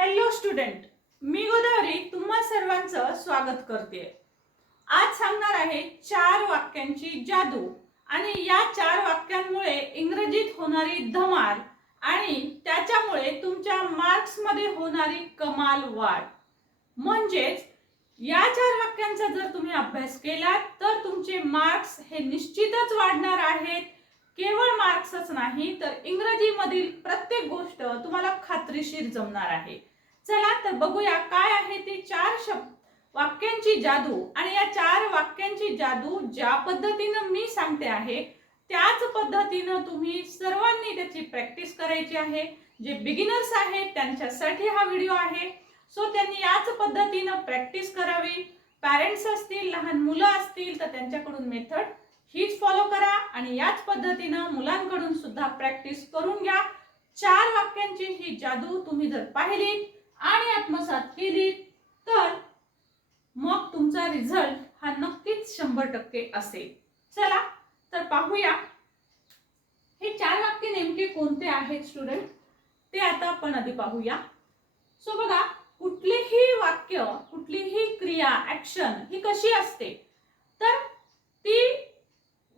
Hello student मी गोदावरी तुम्हा सर्वांचं स्वागत करते. आज सांगणार आहे चार वाक्यांची जादू आणि या चार वाक्यांमुळे इंग्रजीत होणारी धमाल आणि त्याच्यामुळे तुमच्या मार्क्समध्ये होणारी कमाल वाढ. म्हणजेच या चार वाक्यांचा जर तुम्ही अभ्यास केलात तर तुमचे मार्क्स हे निश्चितच वाढणार आहेत. केवळ मार्क्सच नाही तर इंग्रजीमधील प्रत्येक गोष्ट तुम्हाला खात्रीशीर जमणार आहे. चला तर बघूया काय आहे ते चार शब्द वाक्यांची जादू. आणि या चार वाक्यांची जादू ज्या पद्धतीनं मी सांगते आहे त्याच पद्धतीनं तुम्ही सर्वांनी त्याची प्रॅक्टिस करायची आहे. जे बिगिनर्स आहेत त्यांच्यासाठी हा व्हिडिओ आहे. सो त्यांनी याच पद्धतीनं प्रॅक्टिस करावी. पॅरेंट्स असतील लहान मुलं असतील तर त्यांच्याकडून मेथड हीच फॉलो करा. आणि याच पद्धतीनं मुलांकडून सुद्धा प्रॅक्टिस करून घ्या. चार वाक्यांची ही जादू तुम्ही जर पाहिली आणि आत्मसात केली तर मग तुमचा रिझल्ट हा नक्कीच शंभर टक्के असेल. चला तर पाहूया. हे चार वाक्य नेमके कोणते आहेत स्टुडंट ते आता आपण आधी पाहूया. सो बघा कुठलीही वाक्य कुठलीही क्रिया ऍक्शन ही कशी असते? तर ती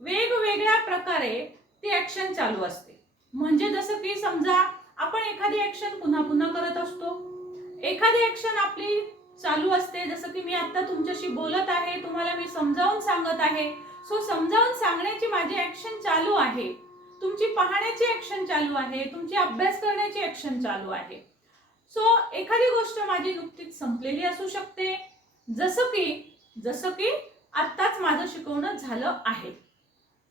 वेगवेगळ्या प्रकारे ती ऍक्शन चालू असते. म्हणजे जसं की समजा आपण एखादी ऍक्शन पुन्हा पुन्हा करत असतो. एखादी ऍक्शन आपली चालू असते जसं की मी आता तुमच्याशी बोलत आहे तुम्हाला मी समजावून सांगत आहे. सो समजावून सांगण्याची माझी ऍक्शन चालू आहे. तुमची पाहण्याची ऍक्शन चालू आहे तुमची अभ्यास करण्याची ऍक्शन चालू आहे. सो एखादी गोष्ट माझी नुकतीच संपलेली असू शकते. जसं की जसं की आत्ताच माझं शिकवणं झालं आहे.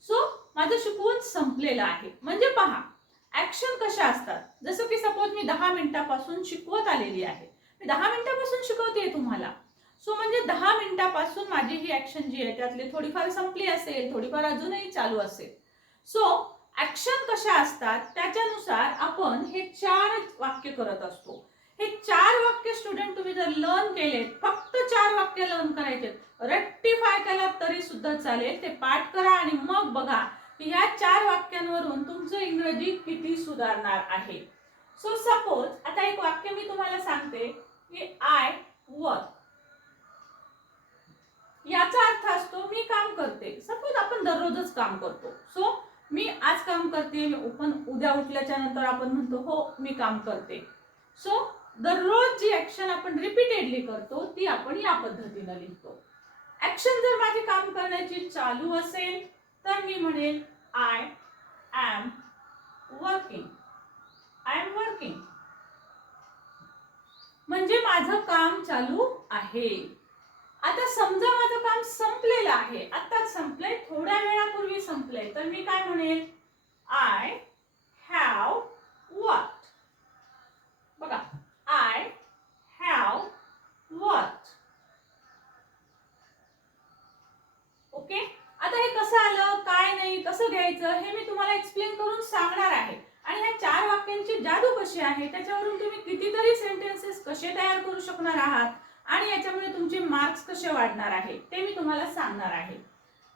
सो माझं शिकवून संपलेलं आहे. म्हणजे पहा ऍक्शन कशा असतात? जसं की सपोज मी दहा मिनिटापासून शिकवत आलेली आहे. मी दहा मिनिटापासून शिकवते तुम्हाला. सो म्हणजे दहा मिनिटापासून माझी ही ऍक्शन जी आहे त्यातली थोडीफार संपली असेल थोडीफार अजूनही चालू असेल. सो ऍक्शन कशा असतात? त्याच्यानुसार आपण हे चार वाक्य करत असतो. हे चार वाक्य स्टुडंट तुम्ही जर लर्न केले फक्त चार वाक्य लर्न करायचे रेक्टिफाय केला तरी सुद्धा चालेल ते पाठ करा आणि मग बघा की ह्या चार वाक्यांवरून तुमचं इंग्रजी किती सुधारणार आहे? सो सपोज आता एक वाक्य मी तुम्हाला सांगते की आय वर्क याचा अर्थ असतो मी काम करते. सपोज आपण दररोजच काम करतो. सो मी आज काम करते पण उद्या उठल्याच्या नंतर आपण म्हणतो हो मी काम करते. सो दररोज जी ऍक्शन आपण रिपीटेडली करतो ती आपण या पद्धतीनं लिहितो. ऍक्शन जर माझी काम करण्याची चालू असेल तर मी म्हणेन I am working I am working म्हणजे माझं काम चालू आहे. आता समजा माझं काम संपलेलं आहे. आताच संपलंय थोड्या वेळापूर्वी संपलंय. तर मी काय म्हणेल? आय हॅव वर्क बघा आय हॅव वर्क ओके आता हे कसं आलं काय कसं घ्यायचं हे मी तुम्हाला एक्सप्लेन करून सांगणार आहे. आणि ह्या चार वाक्यांची जादू कशी आहे त्याच्यावरून तुम्ही कितीतरी सेंटेन्सेस कसे तयार करू शकणार आहात आणि याच्यामुळे तुमचे मार्क्स कसे वाढणार आहे ते मी तुम्हाला सांगणार आहे.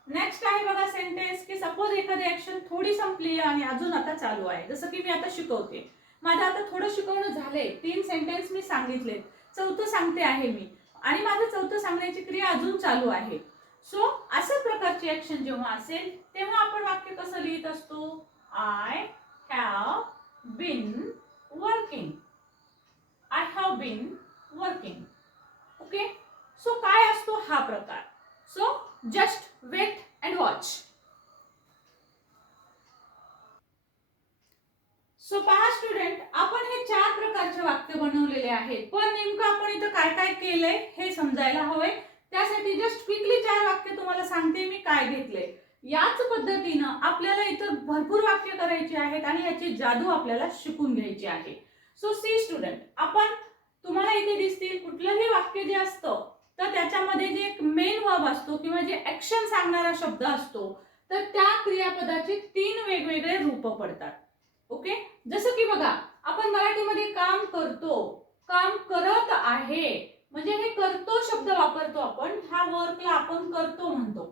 नेक्स्ट आहे बघा सेंटेन्स की सपोज एखादी ऍक्शन थोडी संपली आणि अजून आता चालू आहे. जसं की मी आता शिकवते. माझं आता थोडं शिकवणं झालंय. तीन सेंटेन्स मी सांगितले चौथं सांगते आहे मी. आणि माझं चौथं सांगण्याची क्रिया अजून चालू आहे. सो अशा प्रकारची ऍक्शन जेव्हा असेल तेव्हा आपण वाक्य कसं लिहित असतो? I have been working I have been working okay so काय असतो हा प्रकार? So just wait and watch so पहा स्टुडंट आपण हे चार प्रकारचे वाक्य बनवलेले आहेत. पण नेमकं आपण इथं काय काय केलंय हे समजायला हवंय. त्यासाठी जस्ट क्विकली चार वाक्य तुम्हाला सांगते मी काय घेतले. याच पद्धतीनं आपल्याला इतर भरपूर वाक्य करायची आहेत आणि याची जादू आपल्याला शिकून घ्यायची आहे. सो सी स्टुडंट आपण तुम्हाला इथे दिसतील कुठलंही वाक्य जे असतं तर त्याच्यामध्ये जे एक मेन वर्ब असतो किंवा जे ऍक्शन सांगणारा शब्द असतो तर त्या क्रियापदाचे तीन वेगवेगळे रूप पडतात. ओके जसं की बघा आपण मराठीमध्ये काम करतो काम करत आहे म्हणजे हे करतो शब्द वापरतो आपण ह्या वर्कला आपण करतो म्हणतो.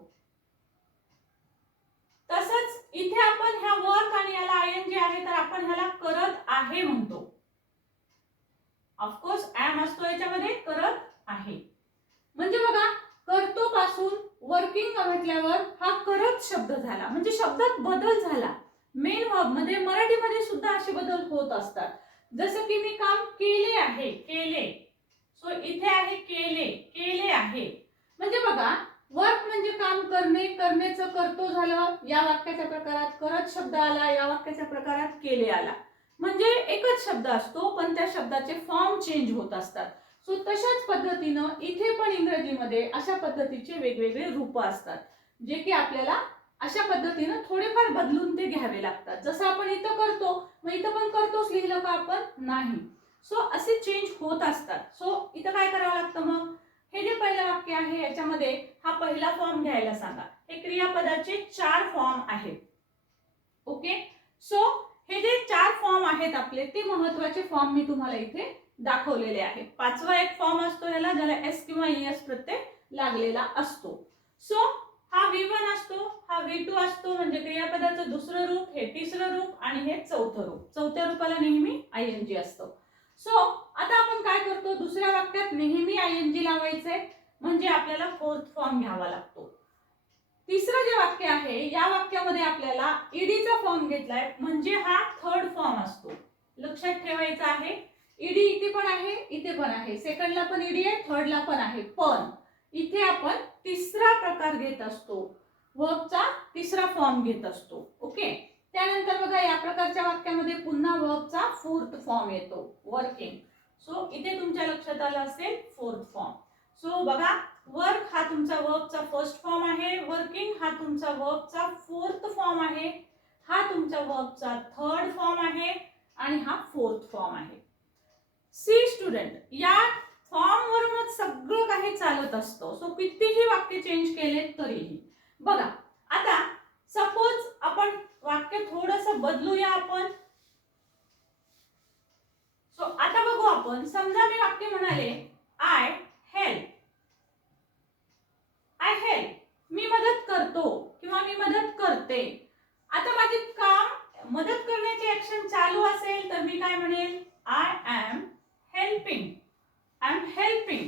तसंच इथे आपण ह्या वर्क आणि याला आय एन जे आहे तर आपण ह्याला करत आहे म्हणतो. ऑफकोर्स ऍम असतो याच्यामध्ये करत आहे. म्हणजे बघा करतो पासून वर्किंग म्हटल्यावर हा करत शब्द झाला. म्हणजे शब्दात बदल झाला. मेन वर्बमध्ये मराठीमध्ये सुद्धा असे बदल होत असतात. जसं की मी काम केले आहे केले. सो इथे आहे केले केले आहे. म्हणजे बघा वर्क म्हणजे काम करणे करण्याचं करतो झालं या वाक्याच्या प्रकारात करत शब्द आला या वाक्याच्या प्रकारात केले आला. म्हणजे एकच शब्द असतो पण त्या शब्दाचे फॉर्म चेंज होत असतात. सो तशाच पद्धतीनं इथे पण इंग्रजीमध्ये अशा पद्धतीचे वेगवेगळे रूप असतात जे की आपल्याला अशा पद्धतीनं थोडेफार बदलून ते घ्यावे लागतात. जसं आपण इथं करतो मग इथं पण करतोच लिहिलं का आपण? नाही. सो असे चेंज होत असतात. सो इथं काय करावं लागतं मग? हे जे पहिलं वाक्य आहे याच्यामध्ये हा पहिला फॉर्म घ्यायला सांगा. हे क्रियापदाचे चार फॉर्म आहेत. ओके सो हे जे चार फॉर्म आहेत आपले ते महत्त्वाचे फॉर्म मी तुम्हाला इथे दाखवलेले आहेत. पाचवा एक फॉर्म असतो ह्याला ज्याला एस किंवा एस प्रत्यय लागलेला असतो. सो हा व्ही वन असतो हा व्ही टू असतो म्हणजे क्रियापदाचं दुसरं रूप हे तिसरं रूप आणि हे चौथं रूप. चौथ्या रूपाला नेहमी आय एन जी असतं. सो आता आपण काय करतो? दुसऱ्या वाक्यात नेहमी आय एन जी लावायचंय म्हणजे आपल्याला फोर्थ फॉर्म घ्यावा लागतो. तिसरं जे वाक्य आहे या वाक्यामध्ये आपल्याला ईडीचा फॉर्म घेतलाय. म्हणजे हा थर्ड फॉर्म असतो. लक्षात ठेवायचा आहे. ईडी इथे पण आहे इथे पण आहे. सेकंडला पण ईडी आहे थर्डला पण आहे. पण इथे आपण तिसरा प्रकार घेत असतो. वर्बचा तिसरा फॉर्म घेत असतो. ओके त्यानंतर बघा या प्रकारच्या वाक्यामध्ये पुन्हा वर्बचा फोर्थ फॉर्म येतो वर्किंग सो इथे तुमच्या लक्षात आलं असेल फोर्थ फॉर्म सो बघा वर्क हा तुमचा वर्बचा फर्स्ट फॉर्म आहे वर्किंग हा तुमचा वर्बचा फोर्थ फॉर्म आहे हा तुमचा वर्बचा थर्ड फॉर्म आहे आणि हा फोर्थ फॉर्म आहे. सी स्टुडंट या फॉर्म वरूनच सगळं काही चालत असतं. सो कितीही वाक्य चेंज केले तरीही. बघा आता सपोज आपण वाक्य थोडस बदलूया आपण. सो आता बघू आपण. समजा मी वाक्य म्हणाले आय हेल्प आय हेल्प मी मदत करतो किंवा मी मदत करते. आता माझे काम मदत करण्याची ऍक्शन चालू असेल तर मी काय म्हणेल I am helping I am helping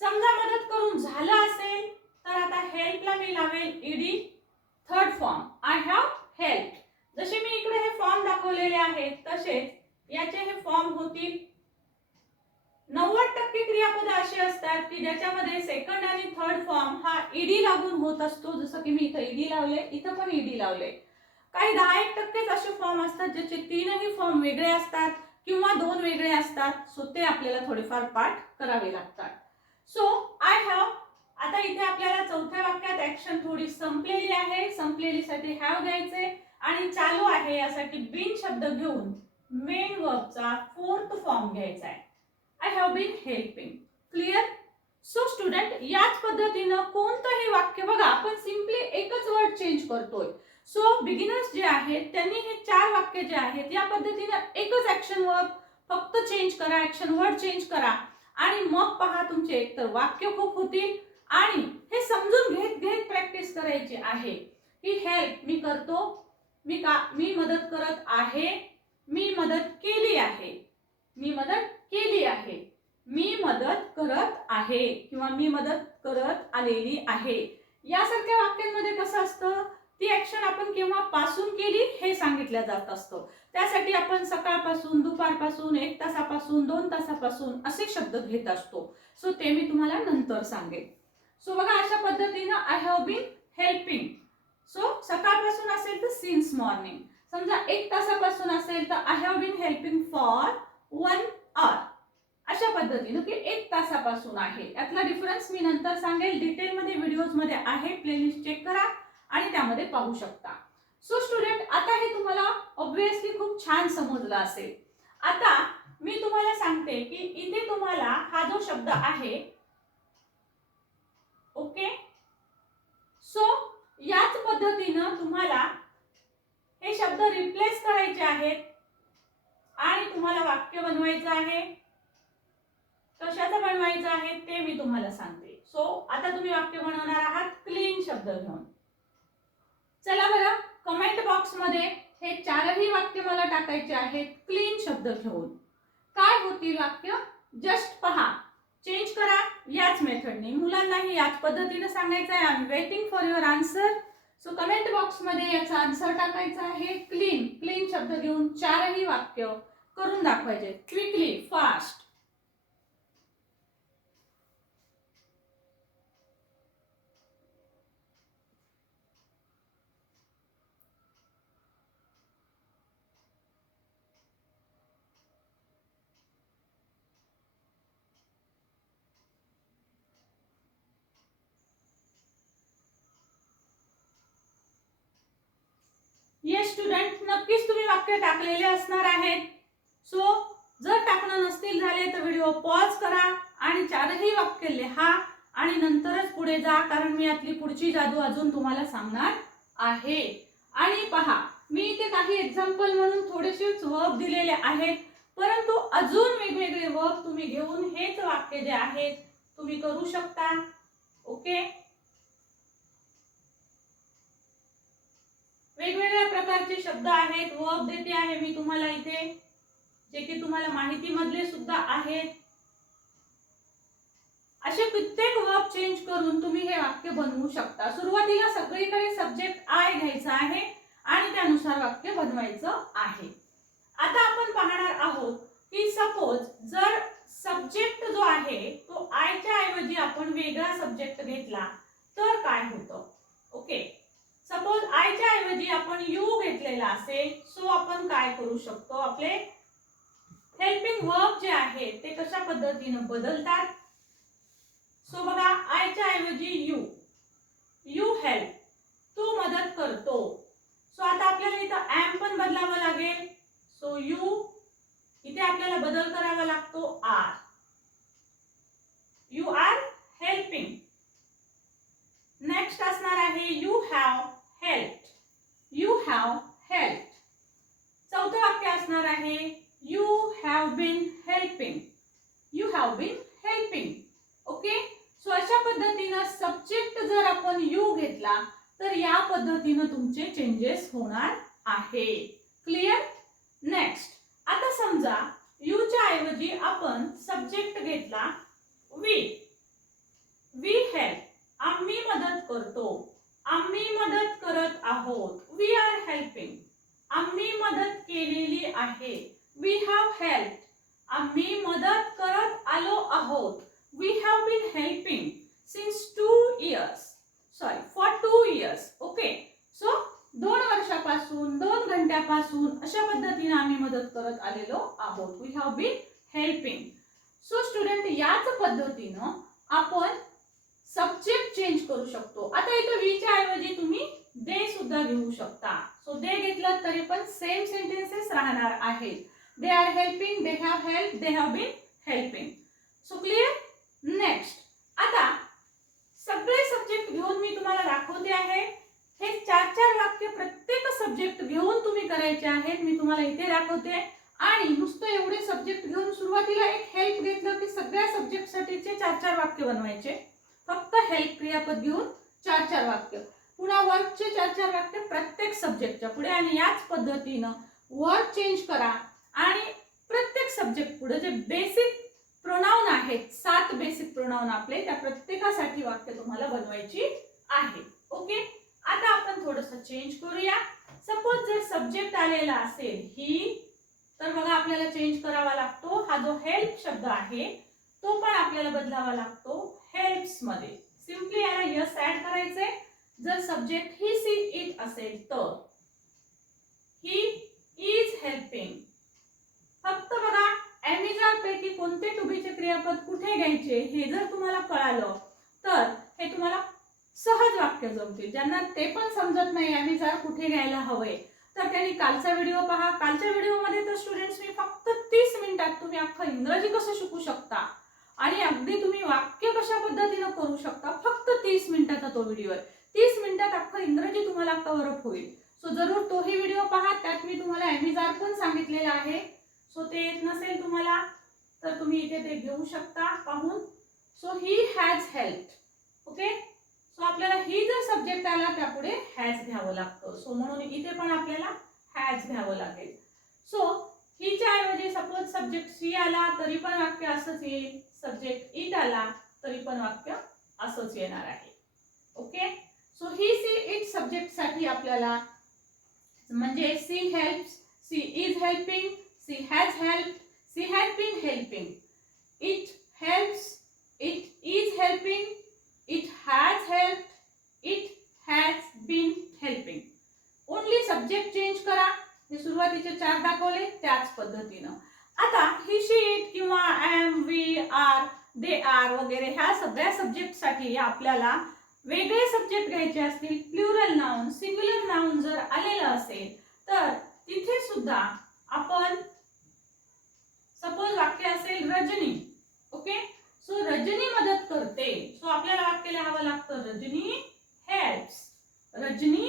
समजा मदत करून झालं असेल तर आता हेल्पला मी लावेल ED third form I have help जसे मी इकडे हे फॉर्म दाखवलेले आहेत तसेच याचे हे फॉर्म होतील नव्वद टक्के क्रियापद असे असतात की ज्याच्यामध्ये सेकंड आणि थर्ड फॉर्म हा ईडी लागून होत असतो जसं की मी इथं ईडी लावले इथं पण ईडी लावले. काही दहा एक टक्केच असे फॉर्म असतात ज्याचे तीनही फॉर्म वेगळे असतात किंवा दोन वेगळे असतात. सो ते आपल्याला थोडेफार पाठ करावे लागतात. सो आय हॅव आता इथे आपल्याला चौथ्या वाक्यात ऍक्शन थोडी संपलेली आहे. संपलेलीसाठी हॅव घ्यायचे आणि चालू आहे यासाठी बिन शब्द घेऊन मेन वर्बचा फोर्थ फॉर्म घ्यायचा आहे. I have been helping clear so student याच पद्धतीनं कोणतंही वाक्य बघा आपण सिम्पली एकच वर्ड चेंज करतोय. सो बिगिनर्स जे आहेत त्यांनी हे चार वाक्य जे आहेत या पद्धतीनं एकच ऍक्शन वर्ड फक्त चेंज करा ऍक्शन वर्ड चेंज करा. आणि मग पहा तुमचे एकतर वाक्य खूप होतील आणि हे समजून घेत घेत प्रॅक्टिस करायची आहे. की हेल्प मी करतो मी का मी मदत करत आहे मी मदत केली आहे. मी मदत केली आहे. मी मदत करत आहे किंवा मी मदत करत आलेली आहे. यासारख्या वाक्यांमध्ये कसं असतं? ती ऍक्शन आपण केव्हा पासून केली हे सांगितलं जात असतं. त्यासाठी आपण सकाळपासून दुपारपासून एक तासापासून दोन तासापासून असे शब्द घेत असतो. सो ते मी तुम्हाला नंतर सांगेन. सो बघा अशा पद्धतीनं I have been helping so सकाळपासून असेल तर सिन्स मॉर्निंग समजा एक तासापासून असेल तर I have been helping for one hour अशा पद्धतीनं की एक तासापासून आहे. यातला डिफरन्स मी नंतर सांगेल. डिटेलमध्ये व्हिडिओजमध्ये आहे. प्लेलिस्ट चेक करा आणि त्यामध्ये पाहू शकता. सो स्टुडंट आता हे तुम्हाला ऑब्विसली खूप छान समजलं असेल. आता मी तुम्हाला सांगते की इथे तुम्हाला हा जो शब्द आहे ओके? सो याच पद्धतीनं तुम्हाला हे शब्द रिप्लेस करायचे आहेत आणि तुम्हाला वाक्य बनवायचं आहे. कशाचं बनवायचं आहे ते मी तुम्हाला सांगते. सो आता तुम्ही वाक्य बनवणार आहात क्लीन शब्द घेऊन. चला बरं कमेंट बॉक्समध्ये हे चारही वाक्य मला टाकायचे आहेत क्लीन शब्द घेऊन. काय होतील वाक्य? जस्ट पहा. चेंज करा याच मेथडने मुलांनाही याच पद्धतीने सांगायचं आहे. I am waiting for your answer so comment बॉक्समध्ये याचा आन्सर टाकायचा आहे. क्लीन क्लीन शब्द घेऊन चारही वाक्य करून दाखवायचे. क्विकली फास्ट ये स्टुडंट नक्कीच तुम्ही वाक्य टाकलेले असणार आहेत. सो जर टाकणं नसतील झाले तर व्हिडिओ पॉज करा आणि चारही वाक्य लिहा आणि नंतरच पुढे जा कारण मी यातली पुढची जादू अजून तुम्हाला सांगणार आहे. आणि पहा मी इथे काही एक्झाम्पल म्हणून थोडेसेच वर्ब दिलेले आहेत परंतु अजून वेगवेगळे वर्ब तुम्ही घेऊन हेच वाक्य जे आहेत तुम्ही करू शकता. ओके वेगवेगळ्या प्रकारचे शब्द आहेत वर्ब देते आहे मी तुम्हाला इथे जे की तुम्हाला माहितीमधले सुद्धा आहेत. असे कित्येक वर्ब चेंज करून तुम्ही हे वाक्य बनवू शकता. सुरुवातीला सगळीकडे सब्जेक्ट आय घ्यायचा आहे आणि त्यानुसार वाक्य बनवायचं आहे. आता आपण पाहणार आहोत की सपोज जर सब्जेक्ट जो आहे तो आयच्या ऐवजी आपण वेगळा सब्जेक्ट घेतला तर काय होतं? ओके सपोज आयच्या ऐवजी आपण यू घेतलेला असेल सो आपण काय करू शकतो? आपले हेल्पिंग वर्ब जे आहे ते कशा पद्धतीनं बदलतात? सो बघा आयच्या ऐवजी यू यू हेल्प तू मदत करतो. सो आता आपल्याला इथं ऍम पण बदलावं लागेल. सो यू इथे आपल्याला बदल करावा लागतो are you are helping next असणार आहे you have help you have help चौथं वाक्य असणार आहे you have been helping you have been helping okay so अशा पद्धतीनं सब्जेक्ट जर आपण यू घेतला तर या पद्धतीनं तुमचे चेंजेस होणार आहे क्लिअर नेक्स्ट आता समजा यूच्या ऐवजी आपण सब्जेक्ट घेतला वी वी हेल्प आम्ही मदत करतो आम्ही मदत करत आहोत वी आर हेल्पिंग आम्ही मदत केलेली आहे वी हॅव हेल्प आम्ही मदत करत आलो आहोत. We have been helping since two years sorry for two years okay so दोन वर्षापासून दोन घंट्यापासून अशा पद्धतीने आम्ही मदत करत आलेलो आहोत. We have been helping so student याच पद्धतीनं आपण सब्जेक्ट चेंज करू शकतो. आता इथं वीच्या ऐवजी तुम्ही दे सुद्धा घेऊ शकता. सो दे घेतलं तरी पण सेम सेंटेन्सेस राहणार आहेत. They are helping they have help they have been helping so clear? Next आता सगळे सब्जेक्ट घेऊन मी तुम्हाला दाखवते आहे. हे चार चार वाक्य प्रत्येक सब्जेक्ट घेऊन तुम्ही करायचे आहेत मी तुम्हाला इथे दाखवते. आणि नुसतं एवढे सब्जेक्ट घेऊन सुरुवातीला एक हेल्प घेतलं की सगळ्या सब्जेक्टसाठीचे चार चार वाक्य बनवायचे. फक्त हेल्प क्रियापद घेऊन चार चार वाक्य. पुन्हा वर्कचे चार चार वाक्य प्रत्येक सब्जेक्टच्या पुढे आणि याच पद्धतीनं वर्क चेंज करा. आणि प्रत्येक सब्जेक्ट पुढे जे बेसिक प्रोनाऊन आहेत सात बेसिक प्रोनाऊन आपले त्या प्रत्येकासाठी वाक्य तुम्हाला बनवायची आहे. ओके आता आपण थोडस चेंज करूया. सपोज जर सब्जेक्ट आलेला असेल ही तर बघा आपल्याला चेंज करावा लागतो. हा जो हेल्प शब्द आहे तो पण आपल्याला बदलावा लागतो हेल्प्समध्ये. सिम्पली याला यस ऍड करायचे जर सब्जेक्ट ही सी इट असेल तर. ही इज हेल्पिंग फक्त बघा ॲमेझॉन पैकी कोणते टुबीचे क्रियापद कुठे घ्यायचे हे जर तुम्हाला कळालं तर हे तुम्हाला सहज वाक्य जमतील. ज्यांना ते पण समजत नाही ॲमेझॉन कुठे घ्यायला हवंय. तर त्यांनी कालचा व्हिडिओ पहा. कालच्या व्हिडिओमध्ये तर स्टुडंट्स मी फक्त तीस मिनिटात तुम्ही अख्खं इंग्रजी कसं शिकू शकता? आणि अगदी तुम्ही वाक्य कशा पद्धतीनं करू शकता? फक्त तीस मिनिटाचा तो व्हिडिओ आहे. तीस मिनिटात अख्खं इंग्रजी तुम्हाला कव्हरअप होईल. सो जरूर तोही व्हिडिओ पहा. त्यात मी तुम्हाला ॲमेझॉन पण सांगितलेला आहे. सो ते येत नसेल तुम्हाला तर तुम्ही इथे ते घेऊ शकता पाहून. So he has help okay so आपल्याला ही जर सब्जेक्ट आला त्यापुढे हॅज घ्यावं लागतं. सो म्हणून इथे पण आपल्याला हॅज घ्यावं लागेल. सो हिच्या ऐवजी सपोज सब्जेक्ट सी आला तरी पण वाक्य असंच येईल. सब्जेक्ट इट आला तरी पण वाक्य असंच येणार आहे. Okay so he she it सब्जेक्टसाठी आपल्याला म्हणजे she helps she is helping she has help she has been helping it helps. It is helping it has help it has been helping only subject change करा. हे सुरुवातीचे चार दाखवले त्याच पद्धतीनं. आता ही शीट किंवा am we are they are वगैरे ह्या सगळ्या सब्जेक्टसाठी आपल्याला वेगळे सब्जेक्ट घ्यायचे असतील प्लुरल नाउन सिंग्युलर नाउन जर आलेलं असेल तर तिथे सुद्धा आपण सपोज वाक्य असेल रजनी ओके? सो रजनी मदत करते. सो आपल्याला वाक्य लिहावं लागतं Rajni helps Rajni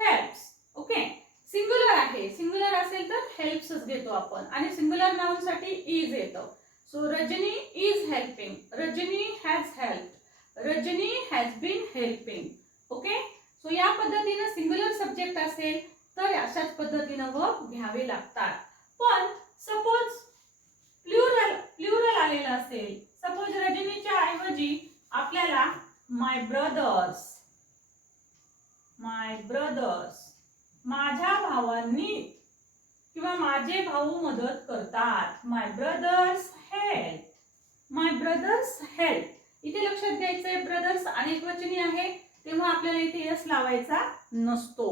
helps okay? Singular आहे. सिंग्युलर असेल तर हेल्प्सच घेतो आपण. आणि सिंग्युलर नाउनसाठी इज येतं. So Rajni is helping Rajni has help Rajni has been helping okay so या पद्धतीनं सिंग्युलर सब्जेक्ट असेल तर अशाच पद्धतीनं वर्ब घ्यावे लागतात पण सपोज प्लुरल प्लुरल आलेलं असेल सपोज रजनीच्या ऐवजी आपल्याला माय ब्रदर्स माय ब्रदर्स माझ्या भावांनी किंवा माझे भाऊ मदत करतात. My brothers help my brothers help इथे लक्षात घ्यायचंय ब्रदर्स अनेक वचनी आहे तेव्हा आपल्याला इथे यस लावायचा नसतो.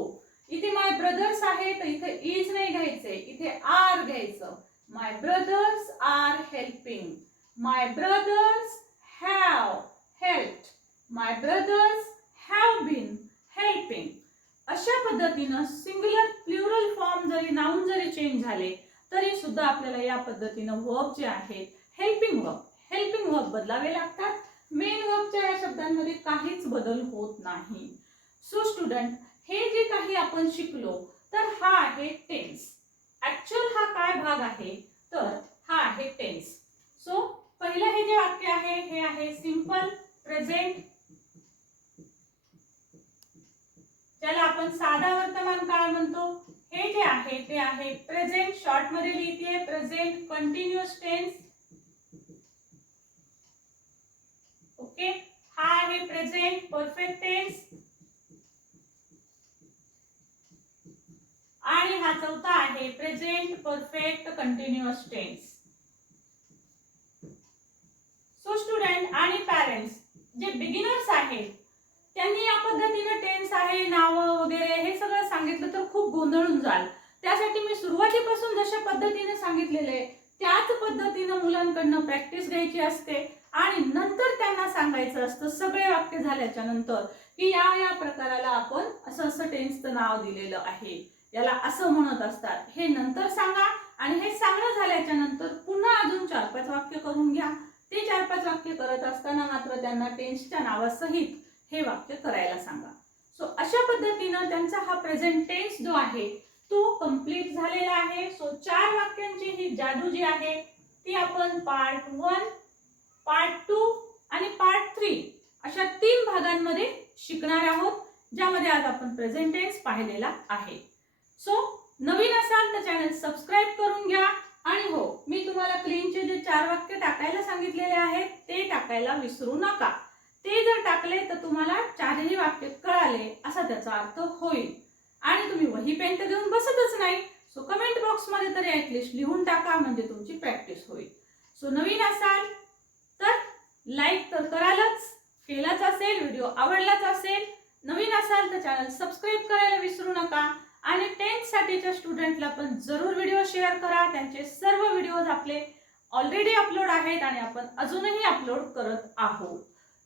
इथे माय ब्रदर्स आहे तर इथे इज नाही घ्यायचे इथे आर घ्यायचं. My brothers are helping my brothers have help my brothers have been helping अशा पद्धतीनं सिंग्युलर प्लुरल फॉर्म जरी नाऊन जरी चेंज झाले तरी सुद्धा आपल्याला या पद्धतीनं वर्ब जे आहेत हेल्पिंग वर्ब हेल्पिंग वर्ब बदलावे लागतात. मेन वर्बच्या या शब्दांमध्ये काहीच बदल होत नाही. सो स्टुडंट हे जे काही आपण शिकलो तर हा आहे टेन्स ऍक्च्युअल हा काय भाग आहे? तर हा आहे टेन्स सो पहिलं हे जे वाक्य आहे हे आहे सिंपल प्रेझेंट ज्याला आपण साधा वर्तमान काळ म्हणतो हे जे आहे ते आहे प्रेझेंट शॉर्टमध्ये लिहिते प्रेझेंट कंटिन्युअस टेन्स ओके हा आहे प्रेझेंट परफेक्ट टेन्स आणि हा चौथा आहे present perfect continuous tense so student आणि पॅरेंट्स जे बिगिनर्स आहेत त्यांनी या पद्धतीनं टेन्स आहे नावं वगैरे हे सगळं सांगितलं तर खूप गोंधळून जाल. त्यासाठी मी सुरुवातीपासून जशा पद्धतीने आहे त्याच पद्धतीनं मुलांकडनं प्रॅक्टिस घ्यायची असते आणि नंतर त्यांना सांगायचं असतं सगळे वाक्य झाल्याच्यानंतर की या या प्रकाराला आपण असं असं टेन्सचं नाव दिलेलं आहे. याला असं म्हणत असतात. हे नंतर सांगा आणि हे सांगणं झाल्याच्यानंतर पुन्हा अजून चार पाच वाक्य करून घ्या. ते चार पाच वाक्य करत असताना मात्र त्यांना टेन्सच्या नावासहित हे वाक्य करायला सांगा. सो अशा पद्धतीनं त्यांचा हा प्रेझेंट टेन्स जो आहे तो कंप्लीट झालेला आहे. सो चार वाक्यांची ही जादू जी आहे ती आपण पार्ट वन पार्ट टू आणि पार्ट थ्री अशा तीन भागांमध्ये शिकणार आहोत ज्यामध्ये आज आपण प्रेझेंट टेन्स पाहिलेला आहे. सो नवीन असाल तर चॅनल सबस्क्राईब करून घ्या. आणि हो मी तुम्हाला क्लीनचे जे चार वाक्य टाकायला सांगितलेले आहेत ते टाकायला विसरू नका. ते जर टाकले तर तुम्हाला चारही वाक्य कळाले असा त्याचा अर्थ होईल. आणि तुम्ही वही पेन तर घेऊन बसतच नाही. सो कमेंट बॉक्समध्ये तरी ऍटलिस्ट लिहून टाका म्हणजे तुमची प्रॅक्टिस होईल. सो नवीन असाल तर लाईक तर करालच. केलाच असेल व्हिडिओ आवडलाच असेल. नवीन असाल तर चॅनल सबस्क्राईब करायला विसरू नका. आणि टेन्थसाठीच्या स्टुडंटला पण जरूर व्हिडिओ शेअर करा. त्यांचे सर्व व्हिडिओज आपले ऑलरेडी अपलोड आहेत आणि आपण अजूनही अपलोड करत आहोत.